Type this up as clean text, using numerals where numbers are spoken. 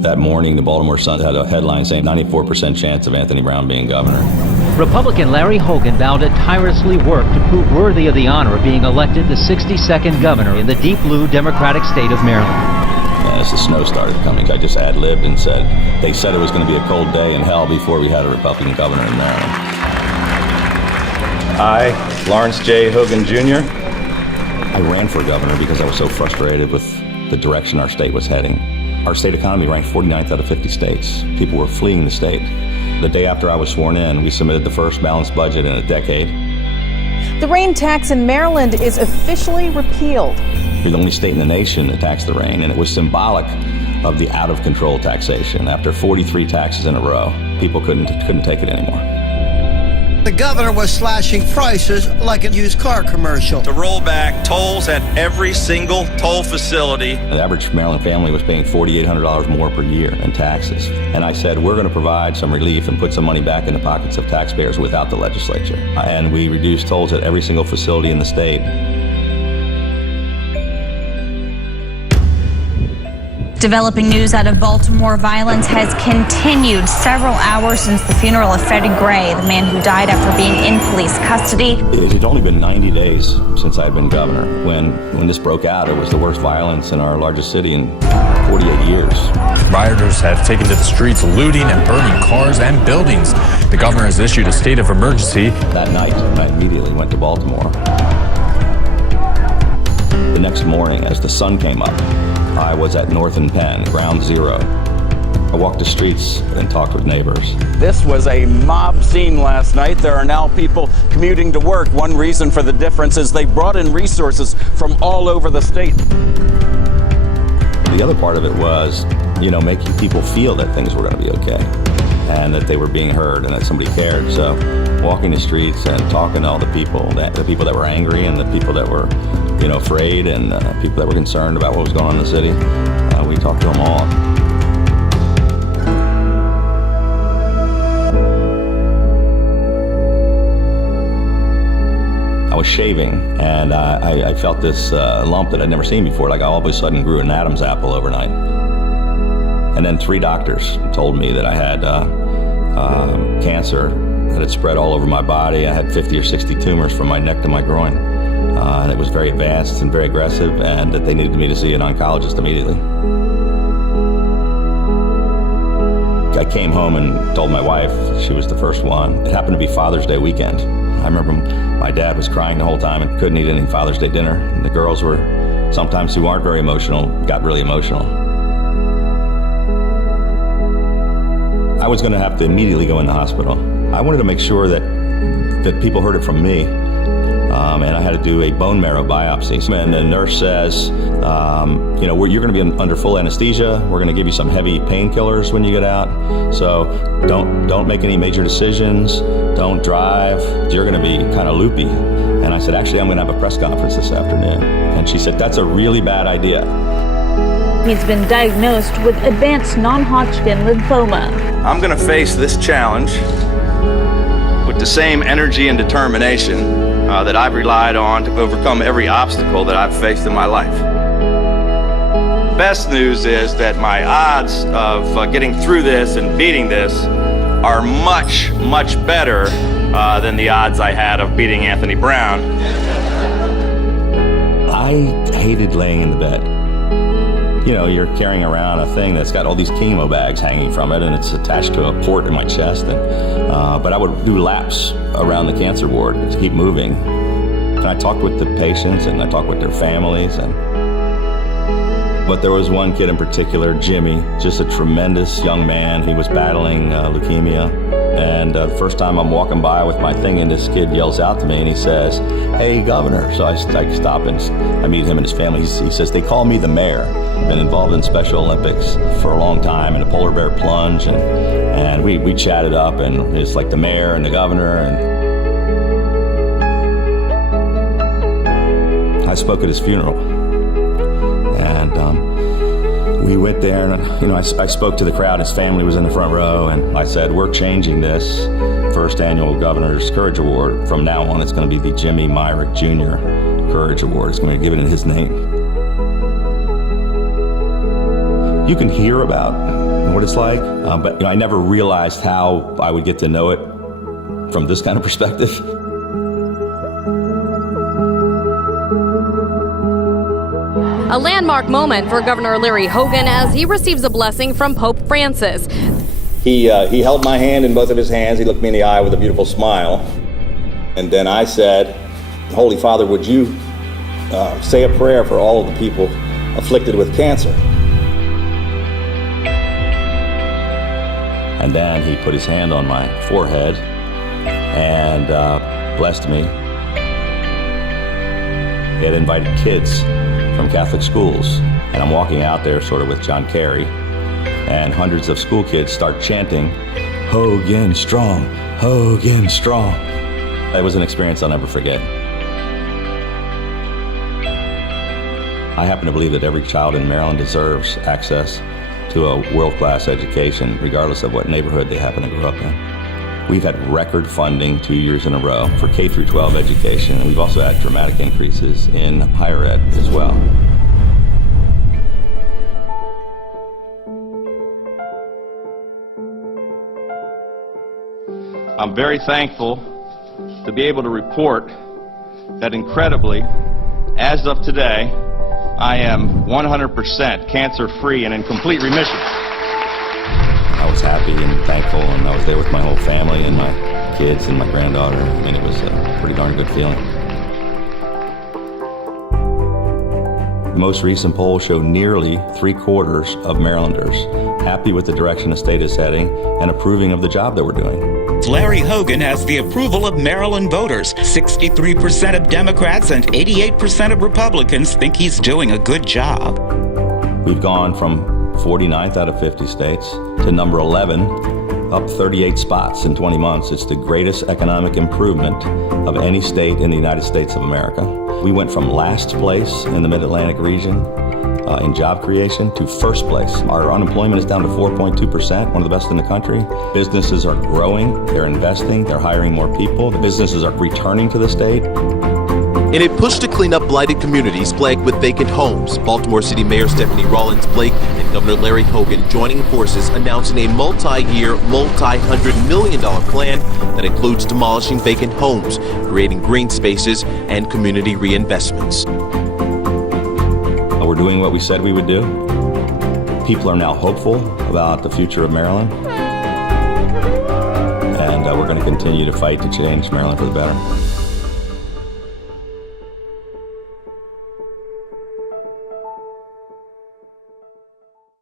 That morning, the Baltimore Sun had a headline saying 94% chance of Anthony Brown being governor. Republican Larry Hogan vowed to tirelessly work to prove worthy of the honor of being elected the 62nd governor in the deep blue Democratic state of Maryland. As the snow started coming, I just ad-libbed and said, they said it was going to be a cold day in hell before we had a Republican governor in Maryland. I, Lawrence J. Hogan Jr. I ran for governor because I was so frustrated with the direction our state was heading. Our state economy ranked 49th out of 50 states. People were fleeing the state. The day after I was sworn in, we submitted the first balanced budget in a decade. The rain tax in Maryland is officially repealed. We're the only state in the nation that taxed the rain, and it was symbolic of the out-of-control taxation. After 43 taxes in a row, people couldn't take it anymore. The governor was slashing prices like a used car commercial. To roll back tolls at every single toll facility. The average Maryland family was paying $4,800 more per year in taxes. And I said, we're going to provide some relief and put some money back in the pockets of taxpayers without the legislature. And we reduced tolls at every single facility in the state. Developing news out of Baltimore, violence has continued several hours since the funeral of Freddie Gray, the man who died after being in police custody. It had only been 90 days since I had been governor. When this broke out, it was the worst violence in our largest city in 48 years. Rioters have taken to the streets, looting and burning cars and buildings. The governor has issued a state of emergency. That night, I immediately went to Baltimore. The next morning, as the sun came up, I was at North and Penn, ground zero. I walked the streets and talked with neighbors. This was a mob scene last night. There are now people commuting to work. One reason for the difference is they brought in resources from all over the state. The other part of it was, making people feel that things were going to be okay and that they were being heard and that somebody cared. So walking the streets and talking to all the people that were angry and the people that were afraid and people that were concerned about what was going on in the city. We talked to them all. I was shaving and I felt this lump that I'd never seen before, like I all of a sudden grew an Adam's apple overnight. And then 3 doctors told me that I had cancer that had spread all over my body. I had 50 or 60 tumors from my neck to my groin. And it was very advanced and very aggressive, and that they needed me to see an oncologist immediately. I came home and told my wife, she was the first one. It happened to be Father's Day weekend. I remember my dad was crying the whole time and couldn't eat any Father's Day dinner. And the girls were, sometimes who aren't very emotional, got really emotional. I was going to have to immediately go in the hospital. I wanted to make sure that people heard it from me. And I had to do a bone marrow biopsy. And the nurse says, you're going to be under full anesthesia. We're going to give you some heavy painkillers when you get out. So don't make any major decisions. Don't drive. You're going to be kind of loopy. And I said, actually, I'm going to have a press conference this afternoon. And she said, that's a really bad idea. He's been diagnosed with advanced non-Hodgkin lymphoma. I'm going to face this challenge with the same energy and determination that I've relied on to overcome every obstacle that I've faced in my life. Best news is that my odds of getting through this and beating this are much, much better than the odds I had of beating Anthony Brown. I hated laying in the bed. You're carrying around a thing that's got all these chemo bags hanging from it, and it's attached to a port in my chest. But I would do laps around the cancer ward to keep moving. And I talked with the patients, and I talked with their families. But there was one kid in particular, Jimmy, just a tremendous young man. He was battling leukemia. And the first time I'm walking by with my thing, and this kid yells out to me, and he says, "Hey, Governor." So I stop and I meet him and his family. He says, "They call me the mayor. I've been involved in Special Olympics for a long time, in the polar bear plunge." And we chatted up, and it's like the mayor and the governor. And I spoke at his funeral. And we went there, and I spoke to the crowd. His family was in the front row, and I said, "We're changing this first annual Governor's Courage Award. From now on, it's going to be the Jimmy Myrick Jr. Courage Award. It's going to be given in his name." You can hear about what it's like. But I never realized how I would get to know it from this kind of perspective. A landmark moment for Governor Larry Hogan as he receives a blessing from Pope Francis. He held my hand in both of his hands. He looked me in the eye with a beautiful smile. And then I said, Holy Father, would you say a prayer for all of the people afflicted with cancer? And then he put his hand on my forehead and blessed me. He had invited kids from Catholic schools, and I'm walking out there sort of with John Kerry, and hundreds of school kids start chanting, Hogan strong, Hogan strong. It was an experience I'll never forget. I happen to believe that every child in Maryland deserves access to a world-class education, regardless of what neighborhood they happen to grow up in. We've had record funding 2 years in a row for K-12 education, and we've also had dramatic increases in higher ed as well. I'm very thankful to be able to report that incredibly, as of today, I am 100% cancer-free and in complete remission. I was happy and thankful, and I was there with my whole family and my kids and my granddaughter. I mean, it was a pretty darn good feeling. The most recent polls show nearly 3/4 of Marylanders happy with the direction the state is heading and approving of the job that we're doing. Larry Hogan has the approval of Maryland voters. 63% of Democrats and 88% of Republicans think he's doing a good job. We've gone from 49th out of 50 states to number 11, up 38 spots in 20 months. It's the greatest economic improvement of any state in the United States of America. We went from last place in the Mid-Atlantic region in job creation to first place. Our unemployment is down to 4.2%, one of the best in the country. Businesses are growing, they're investing, they're hiring more people. The businesses are returning to the state. In a push to clean up blighted communities plagued with vacant homes, Baltimore City Mayor Stephanie Rawlins Blake and Governor Larry Hogan joining forces announcing a multi-year, multi-$100 million plan that includes demolishing vacant homes, creating green spaces, and community reinvestments. We're doing what we said we would do. People are now hopeful about the future of Maryland. And we're going to continue to fight to change Maryland for the better.